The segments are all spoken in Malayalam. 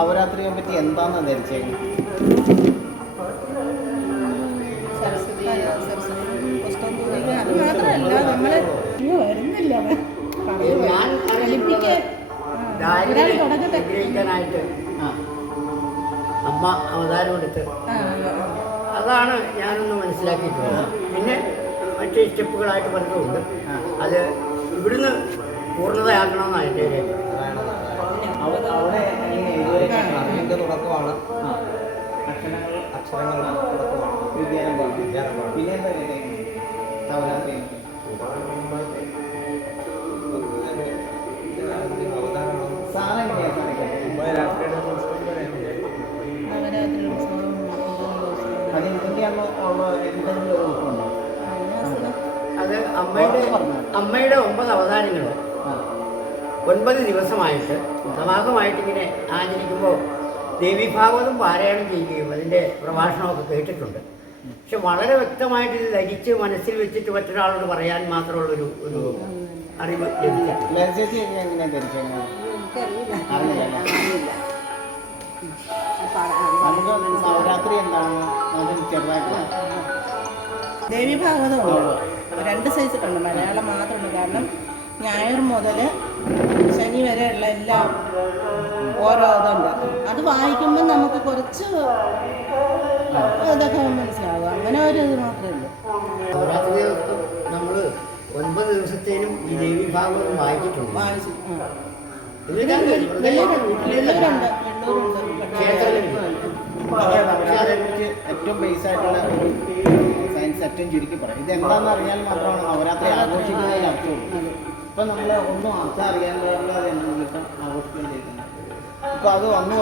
നവരാത്രിയെ പറ്റി എന്താണെന്ന് ധരിച്ചത്? അത് മാത്രമല്ല നമ്മൾ വരുന്നില്ല ഗ്രഹിക്കാനായിട്ട് അമ്മ അവതാരം എടുത്ത് അതാണ് ഞാനൊന്ന് മനസ്സിലാക്കിയിട്ടുള്ളത്. പിന്നെ മറ്റ് സ്റ്റെപ്പുകളായിട്ട് പലതുണ്ട്. അത് ഇവിടുന്ന് പൂർണ്ണതയാക്കണമെന്നാണ് എൻ്റെ അതിൻ്റെ തുടക്കമാണ് അക്ഷരങ്ങളുടെ തുടക്കമാണ്. പിന്നെ എന്താ നവരാത്രി അത് അമ്മയുടെ 9 അവതാരങ്ങൾ 9 ദിവസമായിട്ട് സമാഗമായിട്ട് ഇങ്ങനെ ആചരിക്കുമ്പോൾ ദേവീഭാഗവതം പാരായണം ചെയ്യുകയും അതിൻ്റെ പ്രഭാഷണമൊക്കെ കേട്ടിട്ടുണ്ട്. പക്ഷെ വളരെ വ്യക്തമായിട്ട് ഇത് ധരിച്ച് മനസ്സിൽ വെച്ചിട്ട് മറ്റൊരാളോട് പറയാൻ മാത്രമുള്ളൊരു ഒരു അറിവ് നവരാത്രി എന്താണെന്ന് ചെറുതായിട്ട് ദേവീഭാഗവതമുണ്ട്. 2 സൈസിട്ടുണ്ട്, മലയാളം മാത്രമുണ്ട്. കാരണം ഞായർ മുതൽ ശനി വരെയുള്ള എല്ലാം ഓരോ ഇതുണ്ട്. അത് വായിക്കുമ്പോൾ നമുക്ക് കുറച്ച് ഇതൊക്കെ മനസ്സിലാവും. അങ്ങനെ ഒരു ഇത് മാത്രമേ ഉള്ളൂ. നവരാത്രി ദിവസം നമ്മൾ 9 ദിവസത്തേനും ഈ ദേവീഭാഗവതം വായിച്ചിട്ടുണ്ട്. ഏറ്റവും ബേസ് ആയിട്ടുള്ള സയൻസ് ഏറ്റവും ചുരുക്കി പറയും. ഇത് എന്താണെന്ന് അറിയാൻ മാത്രമാണ് നവരാത്രി ആഘോഷിക്കുന്നതിന് അർത്ഥമുള്ളൂ. ഇപ്പം നമ്മൾ ഒന്നും അർത്ഥം അറിയാനുള്ള ജനങ്ങളിപ്പം ആഘോഷിക്കുകയും ചെയ്യുന്നത്. ഇപ്പോൾ അത് വന്ന്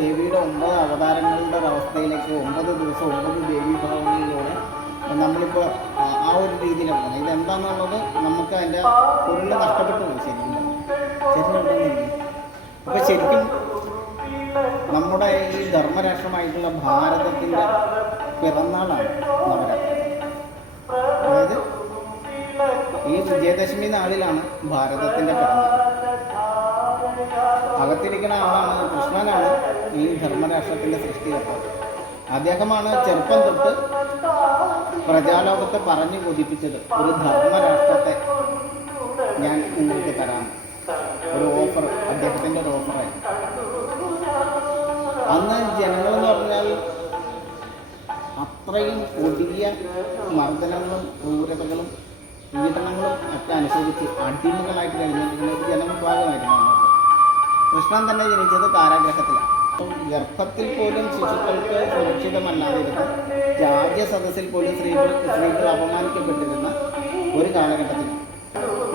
ദേവിയുടെ 9 അവതാരങ്ങളുടെ ഒരവസ്ഥയിലേക്ക് 9 ദിവസം 9 ദേവീഭാവങ്ങളിലൂടെ നമ്മളിപ്പോൾ ആ ഒരു രീതിയിലാണ് പോകുന്നത്. ഇതെന്താണെന്നുള്ളത് നമുക്ക് അതിൻ്റെ പൊരുൾ നഷ്ടപ്പെട്ടു പോകും. അപ്പോൾ ശരിക്കും നമ്മുടെ ഈ ധർമ്മരാഷ്ട്രമായിട്ടുള്ള ഭാരതത്തിൻ്റെ പിറന്നാളാണ് നവരാത്രി. അതായത് ഈ വിജയദശമി നാളിലാണ് ഭാരതത്തിൻ്റെ പിറന്നാൾ. അകത്തിരിക്കുന്ന ആളാണ് കൃഷ്ണനാണ് ഈ ധർമ്മരാഷ്ട്രത്തിൻ്റെ സൃഷ്ടികർത്താവ്. അദ്ദേഹമാണ് ചെറുപ്പം തൊട്ട് പ്രജാലോകത്തെ പറഞ്ഞു കൊതിപ്പിച്ചത്. ഒരു ധർമ്മരാഷ്ട്രത്തെ ഞാൻ നിങ്ങൾക്ക് തരാം, ഒരു ഓഫർ, അദ്ദേഹത്തിൻ്റെ ഒരു ഓഫറായി. അന്ന് ജനങ്ങളെന്ന് പറഞ്ഞാൽ അത്രയും കൊടിയ മർദ്ദനങ്ങളും ക്രൂരതകളും പീഡനങ്ങളും ഒക്കെ അനുസരിച്ച് അടിമകളായിട്ട് കഴിഞ്ഞിരിക്കുന്ന ഒരു ജനവിഭാഗമായിരുന്നു അന്നത്തെ. കൃഷ്ണൻ തന്നെ ജനിച്ചത് കാരാഗ്രഹത്തിലാണ്. ഗർഭത്തിൽ പോലും ശിശുക്കൾക്ക് സുരക്ഷിതമല്ലാതിരുന്ന, രാജ്യസദസ്സിൽ പോലും സ്ത്രീകൾ അപമാനിക്കപ്പെട്ടിരുന്ന ഒരു കാലഘട്ടത്തിൽ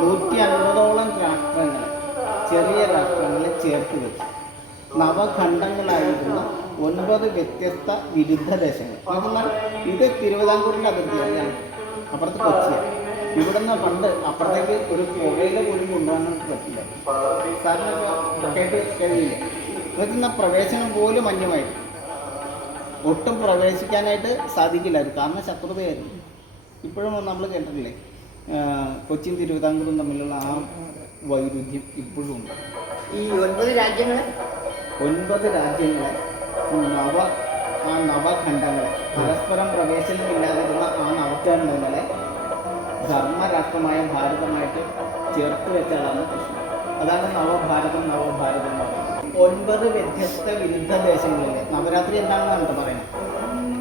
150ഓളം രാഷ്ട്രങ്ങളെ, ചെറിയ രാഷ്ട്രങ്ങളെ ചേർത്ത് വെച്ച് നവഖണ്ഡങ്ങളായിരുന്ന 9 വ്യത്യസ്ത വിരുദ്ധ ദേശങ്ങൾ. എന്നാൽ ഇത് തിരുവിതാംകൂറിൻ്റെ അതിർത്തിയാണ്, അപ്പുറത്ത് കൊച്ചിയാണ്. ഇവിടുന്ന് പണ്ട് അപ്പുറത്തേക്ക് ഒരു പുകയില പോലും കൊണ്ടുപോകാനായിട്ട് പറ്റില്ല. കാരണം കേട്ട് കഴിയില്ല. എന്നുവെച്ചാൽ പ്രവേശനം പോലും അന്യമായി, ഒട്ടും പ്രവേശിക്കാനായിട്ട് സാധിക്കില്ലായിരുന്നു. കാരണം ശത്രുതയായിരുന്നു. ഇപ്പോഴും നമ്മൾ കേട്ടിട്ടില്ലേ, കൊച്ചിയും തിരുവിതാംകൂറും തമ്മിലുള്ള ആ വൈരുദ്ധ്യം ഇപ്പോഴും ഉണ്ട്. ഈ 9 രാജ്യങ്ങളെ നവഖണ്ഡങ്ങളെ പരസ്പരം പ്രവേശനമില്ലാതിരുന്ന ആ നവഖണ്ഡങ്ങളെ ധർമ്മരാഷ്ട്രമായ ഭാരതമായിട്ട് ചേർത്ത് വെച്ചാണ് കൃഷ്ണൻ. അതാണ് നവഭാരതം എന്ന് പറയുന്നത്. 9 വ്യത്യസ്ത വിരുദ്ധ ദേശങ്ങളിലെ നവരാത്രി എന്താണെന്നാണ് പറയുന്നത്.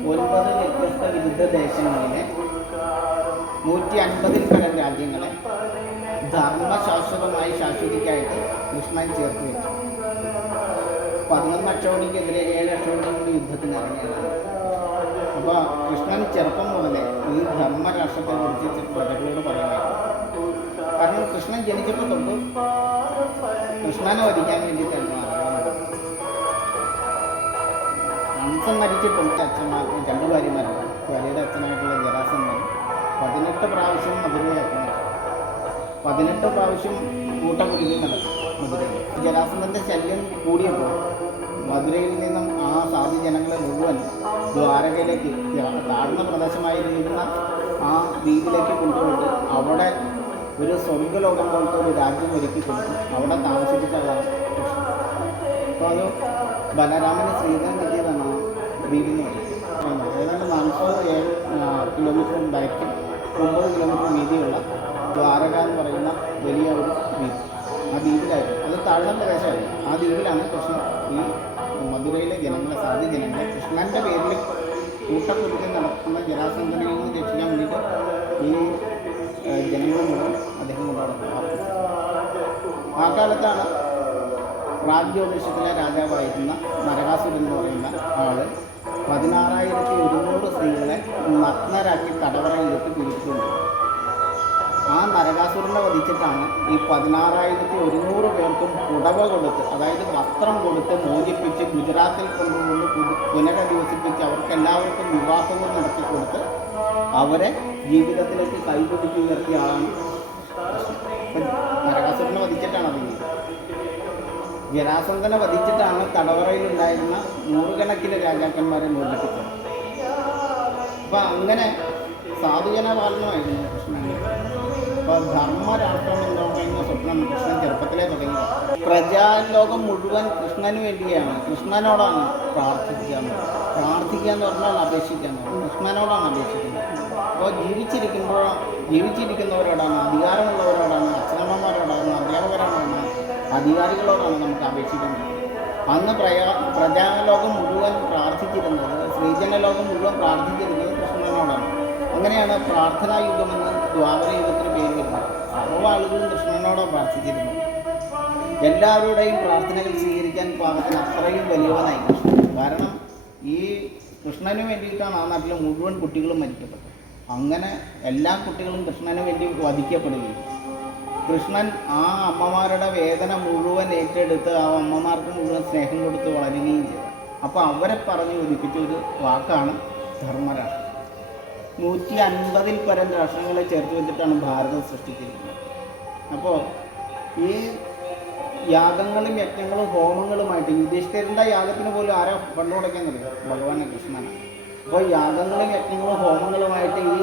9 വ്യത്യസ്ത വിരുദ്ധ ദേശങ്ങളിലെ 150-ൽ പരം രാജ്യങ്ങളെ ധർമ്മശാശ്വതമായി ശാശ്വതിക്കായിട്ട് കൃഷ്ണൻ ചേർത്ത് വെച്ചു. 11 അക്ഷോണിക്കെതിരെ 7 അക്ഷോണികളുടെ യുദ്ധത്തിന് ഇറങ്ങിയതാണ്. അപ്പോൾ കൃഷ്ണൻ ചെറുപ്പം മുതലേ ഈ ധർമ്മരാഷ്ട്രത്തെ കുറിച്ച് പ്രജകളോട് പറയുമായിരുന്നു. കാരണം കൃഷ്ണൻ ജനിച്ചപ്പോൾ തൊട്ട് കൃഷ്ണനെ വധിക്കാൻ വേണ്ടിയിട്ടായിരുന്നു ആഗ്രഹം. കംസൻ മരിച്ചിട്ടുണ്ട്. അച്ഛന്മാർക്ക് 2 ഭാര്യമാരുണ്ട്. ഭാര്യയുടെ അച്ഛനായിട്ടുള്ള ജരാസന്ധൻ 18 പ്രാവശ്യം മധുരയെ ആക്രമിച്ചു. 18 പ്രാവശ്യം കൂട്ടക്കുരുതി നടക്കും മധുരയിൽ. ജരാസന്ധൻ്റെ ശല്യം കൂടിയപ്പോൾ മധുരയിൽ നിന്നും ആ സാധു ജനങ്ങളെ മുഴുവൻ ദ്വാരകയിലേക്ക്, താഴ്ന്ന പ്രദേശമായിരുന്ന ആ ദ്വീപിലേക്ക് കൊണ്ടുപോയിട്ട് അവിടെ ഒരു സ്വർഗ്ഗലോകം പോലത്തെ ഒരു രാജ്യം ഒരുക്കി കൊടുത്തു. അവിടെ താമസിപ്പിച്ചുള്ളതാണ് കൃഷ്ണൻ. അപ്പോൾ അത് ബലരാമന് ശ്രീധരൻ കിട്ടിയതാണ് ദ്വീപ് എന്ന് പറയുന്നത്. ഏതാണ്ട് 47 കിലോമീറ്റർ ദൈർഘ്യം 9 കിലോമീറ്റർ വീതിയുള്ള ദ്വാരക എന്ന് പറയുന്ന വലിയ ഒരു ദ്വീപ്. ആ ദ്വീപിലായിരുന്നു, അത് താഴ്ന്ന പ്രദേശമായിരുന്നു. ആ ദ്വീപിലാണ് കൃഷ്ണൻ ഈ മധുരയിലെ ജനങ്ങളെ, സാധു ജനങ്ങളെ കൃഷ്ണൻ്റെ പേരിൽ കൂട്ടക്കുരുതി നടത്തുന്ന ജരാസന്ധനിൽ നിന്ന് രക്ഷിക്കാൻ വേണ്ടിയിട്ട് ഈ ജനങ്ങൾ മുഴുവൻ അദ്ദേഹം കൊണ്ടാടുന്നത്. ആ കാലത്താണ് പ്രാഗ്ജ്യോതിഷത്തിലെ രാജാവായിരുന്ന നരകാസുരൻ എന്ന് പറയുന്ന ആള് 16,100 സ്ത്രീകളെ നഗ്നരാക്കി തടവറയിലിട്ട് പിടിച്ചുകൊണ്ട് ആ നരകാസുരനെ വധിച്ചിട്ടാണ് ഈ 16,100 പേർക്കും പുടവ കൊടുത്ത്, അതായത് വസ്ത്രം കൊടുത്ത് മോചിപ്പിച്ച് ഗുജറാത്തിൽ കൊണ്ടുവന്ന് പുനരധിവസിപ്പിച്ച് അവർക്കെല്ലാവർക്കും വിവാഹവും നടത്തിക്കൊടുത്ത് അവരെ ജീവിതത്തിലേക്ക് കൈപിടിച്ച് ഉയർത്തിയ ആളാണ് നരകാസുരനെ വധിച്ചിട്ടാണ് അതിന്. ജരാസന്ധനെ വധിച്ചിട്ടാണ് തടവറയിലുണ്ടായിരുന്ന 100 രാജാക്കന്മാരെ മോചിപ്പിച്ചത്. അപ്പം അങ്ങനെ സാധുജനപാലനമായിരുന്നു കൃഷ്ണന്. അപ്പോൾ ധർമ്മരാഷ്ട്രം എന്ന് പറയുന്ന സ്വപ്നം കൃഷ്ണൻ ചെറുപ്പത്തിലേ തുടങ്ങി. പ്രജാലോകം മുഴുവൻ കൃഷ്ണന് വേണ്ടിയാണ്, കൃഷ്ണനോടാണ് പ്രാർത്ഥിക്കുക എന്ന് പറഞ്ഞാൽ അപേക്ഷിക്കാൻ, കൃഷ്ണനോടാണ് അപേക്ഷിക്കുന്നത്. അപ്പോൾ ജീവിച്ചിരിക്കുന്നവരോടാണ്, അധികാരമുള്ളവരോടാണ്, അച്ഛനമ്മമാരോടാണ്, അധ്യാപകരോടാണ്, അധികാരികളോടാണ് നമുക്ക് അപേക്ഷിക്കുന്നത്. അന്ന് പ്രജാലോകം മുഴുവൻ പ്രാർത്ഥിച്ചിരുന്നത്, സ്ത്രീജനലോകം മുഴുവൻ പ്രാർത്ഥിച്ചിരുന്നത് കൃഷ്ണനോടാണ്. അങ്ങനെയാണ് പ്രാർത്ഥനാ യുഗമെന്ന് ദ്വാപര യുഗത്തിന് പേര് വരുന്നത്. സർവ്വ ആളുകളും കൃഷ്ണനോടാണ് പ്രാർത്ഥിച്ചിരുന്നത്. എല്ലാവരുടെയും പ്രാർത്ഥനകൾ സ്വീകരിക്കാൻ പാകത്തിന് അത്രയും വലിയവനായി കൃഷ്ണൻ. കാരണം ഈ കൃഷ്ണന് വേണ്ടിയിട്ടാണ് ആ നാട്ടിലെ മുഴുവൻ കുട്ടികളും മരിക്കപ്പെട്ടത്. അങ്ങനെ എല്ലാ കുട്ടികളും കൃഷ്ണന് വേണ്ടി വധിക്കപ്പെടുകയും കൃഷ്ണൻ ആ അമ്മമാരുടെ വേദന മുഴുവൻ ഏറ്റെടുത്ത് ആ അമ്മമാർക്ക് മുഴുവൻ സ്നേഹം കൊടുത്ത് വളരുകയും ചെയ്തു. അപ്പോൾ അവരെ പറഞ്ഞ് ഒതുക്കിച്ച ഒരു വാക്കാണ് ധർമ്മരാഷ്ട്രം. 150-ൽ പരം രാഷ്ട്രങ്ങളെ ചേർത്ത് വെച്ചിട്ടാണ് ഭാരതം സൃഷ്ടിച്ചിരിക്കുന്നത്. അപ്പോൾ ഈ യാഗങ്ങളും യജ്ഞങ്ങളും ഹോമങ്ങളുമായിട്ട് യുധിഷ്ഠിരൻ്റെ യാഗത്തിന് പോലും ആരാ പണ്ടു കൊടുക്കുന്നറിയോ? ഭഗവാനെ കൃഷ്ണനാണ്. അപ്പോൾ യാഗങ്ങളും യജ്ഞങ്ങളും ഹോമങ്ങളുമായിട്ട് ഈ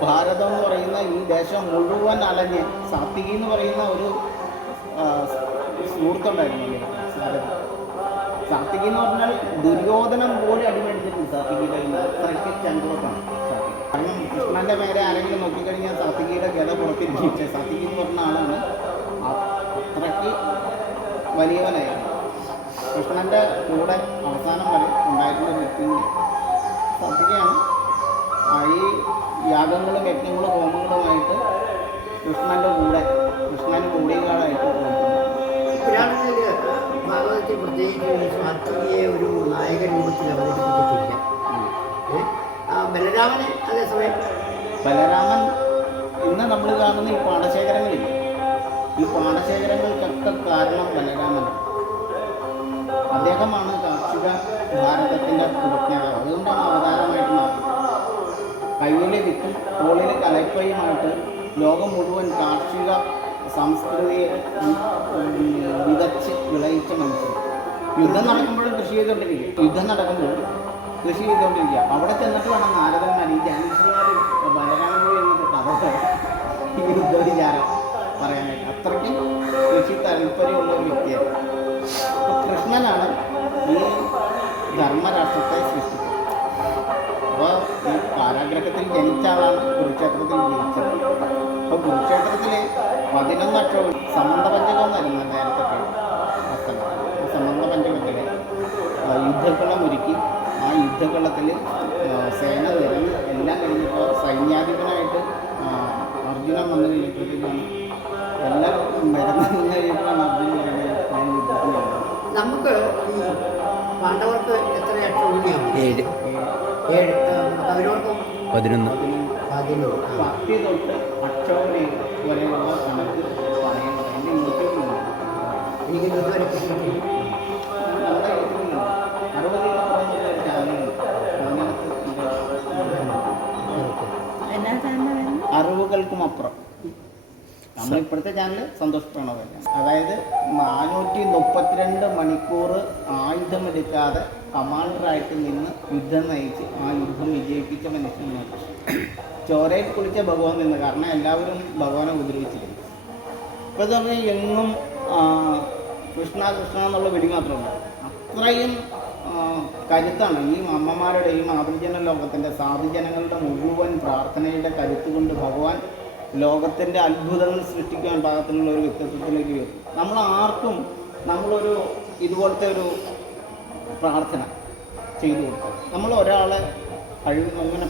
ഭാരതം എന്ന് പറയുന്ന ഈ ദേശം മുഴുവൻ അലഞ്ഞ് സാത്വികി എന്ന് പറയുന്ന ഒരു സുഹൃത്തുണ്ടായിരുന്നു. സാത്വികി എന്ന് പറഞ്ഞാൽ ദുര്യോധനം പോലും അടിമേടിച്ചിട്ടുണ്ട് സാത്വികിയുടെ അത്രയ്ക്ക് ചന്ദ്രത്താണ് സാത്വികി. കാരണം കൃഷ്ണൻ്റെ മേലെ ആരെങ്കിലും നോക്കിക്കഴിഞ്ഞാൽ സാത്വികിയുടെ ഗത പുറത്തിരിക്കുക. സാത്വികി എന്ന് പറഞ്ഞ ആളാണ് അത്രയ്ക്ക് വലിയവനായിരുന്നു. കൃഷ്ണൻ്റെ കൂടെ അവസാനം വരെ ഉണ്ടായിരുന്ന വ്യക്തി സാത്വികയാണ്. ഈ യാഗങ്ങളും യജ്ഞങ്ങളും ഹോമങ്ങളുമായിട്ട് കൃഷ്ണൻ്റെ കൂടെ, കൃഷ്ണന് കൂടികാടായിട്ട് പുരാണങ്ങളിൽ ഭാഗവതത്തിൽ പ്രത്യേകിച്ച് സാത്വികയെ ഒരു നായക രൂപത്തിൽ അവതരിപ്പിച്ചിട്ടില്ല. ബലരാമനെ അതേസമയം ബലരാമൻ ഇന്ന് നമ്മൾ കാണുന്ന ഈ പാടശേഖരങ്ങളില്ല, ഈ പാടശേഖരങ്ങൾക്കൊക്കെ കാരണം ബലരാമനാണ്. അദ്ദേഹമാണ് കാർഷിക ഭാരതത്തിൻ്റെ ഉപജ്ഞാതാവ്. അതുകൊണ്ടാണ് അവതാരമായിട്ട് മാറുന്നത്. കയ്യിൽ വിത്തും തോളിൽ കലപ്പയുമായിട്ട് ലോകം മുഴുവൻ കാർഷിക സംസ്കൃതിയെ വിതച്ച് വിളയിച്ച മനുഷ്യൻ. യുദ്ധം നടക്കുമ്പോഴും കൃഷി ചെയ്തുകൊണ്ടിരിക്കുക. അവിടെ ചെന്നിട്ട് വേണം നാരദന്മാർ ഈ ജാനശ്രീമാർ ബലരാമനോട് എന്നിട്ട് കഥ ഈ യുദ്ധവിചാരം പറയാനായിട്ട്. അത്രയ്ക്ക് കൃഷി താല്പര്യമുള്ള ഒരു വ്യക്തിയാണ്. അപ്പോൾ കൃഷ്ണനാണ് ഈ ധർമ്മരാഷ്ട്രത്തെ സൃഷ്ടിച്ചത്. അപ്പോൾ ഈ കാരാഗ്രഹത്തിൽ ജനിച്ച ആളാണ് കുരുക്ഷേത്രത്തിൽ ജനിച്ചത്. അപ്പോൾ കുരുക്ഷേത്രത്തിൽ 11 അക്ഷരം സമന്തപഞ്ചകം എന്നായിരുന്നു നേരത്തെ ആ സ്ഥലം. ആ സമന്തപഞ്ചകത്തിൽ യുദ്ധക്കളം ഒരുക്കി ആ യുദ്ധക്കളത്തിൽ സേന നിരങ്ങി എല്ലാം കഴിഞ്ഞപ്പോൾ സൈന്യാധിപനായിട്ട് അർജുനൻ വന്നു കഴിഞ്ഞപ്പോഴത്തേക്കാണ് എല്ലാം മരുന്ന് നിന്ന് കഴിഞ്ഞപ്പോഴാണ് അർജുനൻ പറയുന്നത് ഞാൻ യുദ്ധത്തിന് നമുക്ക് ഈ പാണ്ഡവർക്ക് എത്ര അക്ഷരമാണ്? 7. അവരോർക്കും 11. 10 തൊട്ട് അക്ഷോണി വരെയുള്ള കണക്ക് പറയാൻ എൻ്റെ യൂട്യൂബിലുണ്ട്. എനിക്ക് ഇതുവരെ കിട്ടിയിട്ടില്ല. നമ്മുടെ യൂട്യൂബിലുണ്ട്. 60 ചാനലുണ്ട്. എന്നാ ചാനൽ? അറിവുകൾക്കും അപ്പുറം. നമ്മളിപ്പോഴത്തെ ചാനൽ സന്തോഷ് പ്രണവല്ല. അതായത് 432 മണിക്കൂർ ആയുധമെടുക്കാതെ കമാൻഡറായിട്ട് നിന്ന് യുദ്ധം നയിച്ച് ആ യുദ്ധം വിജയിപ്പിച്ച മനുഷ്യനാണ്. ചോരയിൽ കുളിച്ച ഭഗവാൻ നിന്ന്. കാരണം എല്ലാവരും ഭഗവാനെ ഉപദ്രവിച്ചിരുന്നു. ഇപ്പോൾ എന്ന് പറഞ്ഞാൽ എങ്ങും കൃഷ്ണ കൃഷ്ണ എന്നുള്ള വിളി മാത്രമല്ല. അത്രയും കരുത്താണ് ഈ അമ്മമാരുടെയും ആദിജന ലോകത്തിൻ്റെ സാധുജനങ്ങളുടെ മുഴുവൻ പ്രാർത്ഥനയുടെ കരുത്ത് കൊണ്ട് ഭഗവാൻ ലോകത്തിൻ്റെ അത്ഭുതങ്ങൾ സൃഷ്ടിക്കാൻ പാകത്തിലുള്ള ഒരു വ്യക്തിത്വത്തിലേക്ക് വരും. നമ്മൾ ആർക്കും നമ്മളൊരു ഇതുപോലത്തെ ഒരു പ്രാർത്ഥന ചെയ്തു കൊടുക്കും. നമ്മൾ ഒരാളെ അങ്ങനെ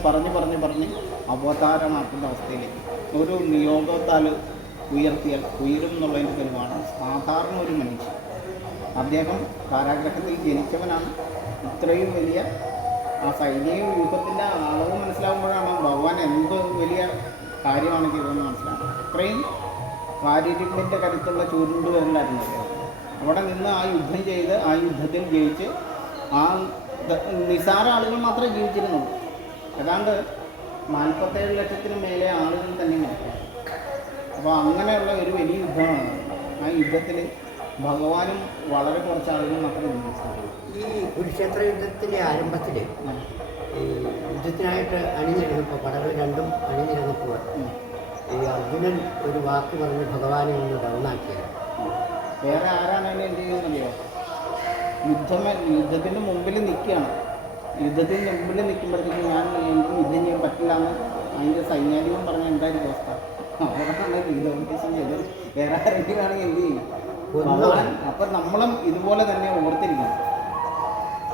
പറഞ്ഞ് അവതാരമാക്കുന്ന അവസ്ഥയിലേക്ക് ഒരു നിയോഗത്താൽ ഉയർത്തിയാൽ ഉയരും എന്നുള്ളതിൻ്റെ തെളിവാണ് സാധാരണ ഒരു മനുഷ്യൻ. അദ്ദേഹം കാരാഗ്രഹത്തിൽ ജനിച്ചവനാണ്. ഇത്രയും വലിയ ആ സൈനിക വ്യൂഹത്തിൻ്റെ അളവ് മനസ്സിലാകുമ്പോഴാണ് ഭഗവാൻ എന്ത് വലിയ കാര്യമാണ് ചെയ്തതെന്ന് മനസ്സിലാകുന്നത്. ഇത്രയും പാരിരിപ്പിൻ്റെ കരുത്തുള്ള ചുരുണ്ടുവരലായിരുന്നു. അവിടെ നിന്ന് ആ യുദ്ധം ചെയ്ത് ആ യുദ്ധത്തിൽ ജയിച്ച് ആ നിസാര ആളുകൾ മാത്രമേ ജീവിച്ചിരുന്നുള്ളൂ. ഏതാണ്ട് 47 ലക്ഷത്തിന് മേലെ ആളുകൾ തന്നെ മരിക്കും. അപ്പോൾ അങ്ങനെയുള്ള ഒരു വലിയ യുദ്ധമാണ്. ആ യുദ്ധത്തിൽ ഭഗവാനും വളരെ കുറച്ച് ആളുകൾ മാത്രമേ ജീവിച്ചിട്ടുള്ളൂ. ഈ കുരുക്ഷേത്ര യുദ്ധത്തിൻ്റെ ആരംഭത്തിൽ ഈ യുദ്ധത്തിനായിട്ട് അണിനിരന്നപ്പോൾ പടകൾ രണ്ടും അണിനിരന്നപ്പോൾ ഈ അർജുനൻ ഒരു വാക്ക് പറഞ്ഞ് ഭഗവാനെ ഒന്ന് ഡൗണാക്കിയത്. വേറെ ആരാണ് അതിനെ എന്ത് ചെയ്യുന്നറിയോ? യുദ്ധത്തിൻ്റെ മുമ്പിൽ നിൽക്കുകയാണ്. യുദ്ധത്തിന് മുമ്പിൽ നിൽക്കുമ്പോഴത്തേക്കും എനിക്ക് യുദ്ധം ചെയ്യാൻ പറ്റില്ല എന്ന് അതിൻ്റെ സൈന്യാധികം പറഞ്ഞ എന്തായാലും അവസ്ഥ. അവിടെയാണ് ഗീതോപദേശം ചെയ്തത്. വേറെ ആരെങ്കിലും ആണെങ്കിൽ എന്ത് ചെയ്യും? അപ്പം നമ്മളും ഇതുപോലെ തന്നെ ഓർത്തിരിക്കണം.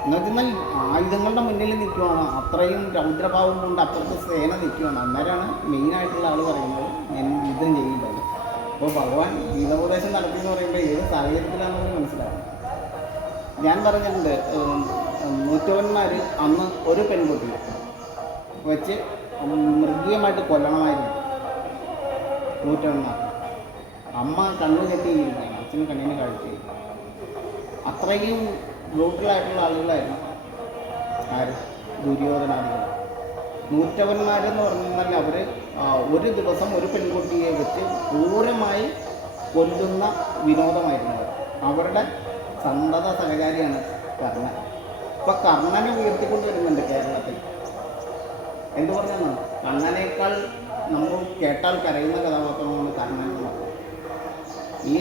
എന്നുവെച്ചാൽ ആയുധങ്ങളുടെ മുന്നിൽ നിൽക്കുവാണ്, അത്രയും രൗദ്രഭാവം കൊണ്ട് അപ്പുറത്ത് സേന നിൽക്കുവാണ്. അന്നേരമാണ് മെയിനായിട്ടുള്ള ആൾ പറയുന്നത് ഞാൻ യുദ്ധം ചെയ്യില്ലല്ലോ. അപ്പോൾ ഭഗവാൻ ഗീതോപദേശം നടത്തിയെന്ന് പറയുമ്പോൾ ഏത് സാഹചര്യത്തിലാണെന്ന് മനസ്സിലാവും. ഞാൻ പറഞ്ഞിട്ടുണ്ട്, മൂത്തവന്മാർ അന്ന് ഒരു പെൺകുട്ടി വെച്ച് മൃഗീയമായിട്ട് കൊല്ലണമായിരുന്നു. മൂത്തവന്മാർ അമ്മ കണ്ണു കെട്ടിയിരിക്കുകയാണ്, അച്ഛന് കണ്ണിന് കാഴ്ച. അത്രയും ബ്രൂട്ടലായിട്ടുള്ള ആളുകളായിരുന്നു ആര്? ദുര്യോധനാദികൾ. നൂറ്റവന്മാരെന്ന് പറഞ്ഞാൽ അവർ ഒരു ദിവസം ഒരു പെൺകുട്ടിയെ വെച്ച് ക്രൂരമായി കൊല്ലുന്ന വിനോദമായിരുന്നു അവർ. അവരുടെ സന്തത സഹചാരിയാണ് കർണൻ. ഇപ്പം കർണനെ ഉയർത്തിക്കൊണ്ട് വരുന്നുണ്ട് കേരളത്തിൽ. എന്തു പറഞ്ഞാൽ കർണനേക്കാൾ നമ്മൾ കേട്ടാൽ കരയുന്ന കഥാപാത്രമാണ് കർണൻ എന്ന് പറഞ്ഞത്. ഈ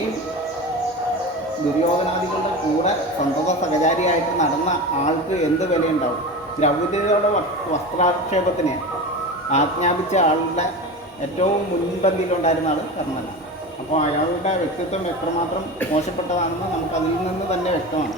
ദുര്യോധനാദികളുടെ കൂടെ സന്തത സഹചാരിയായിട്ട് നടന്ന ആൾക്ക് എന്ത് വിലയുണ്ടാവും? ദ്രൗപദിയുടെ വസ്ത്രാക്ഷേപത്തിന് ആജ്ഞാപിച്ച ആളുടെ ഏറ്റവും മുൻപന്തിയിലുണ്ടായിരുന്ന ആൾ കർണനാണ്. അപ്പോൾ അയാളുടെ വ്യക്തിത്വം എത്രമാത്രം മോശപ്പെട്ടതാണെന്ന് നമുക്ക് അതിൽ നിന്ന് തന്നെ വ്യക്തമാണ്.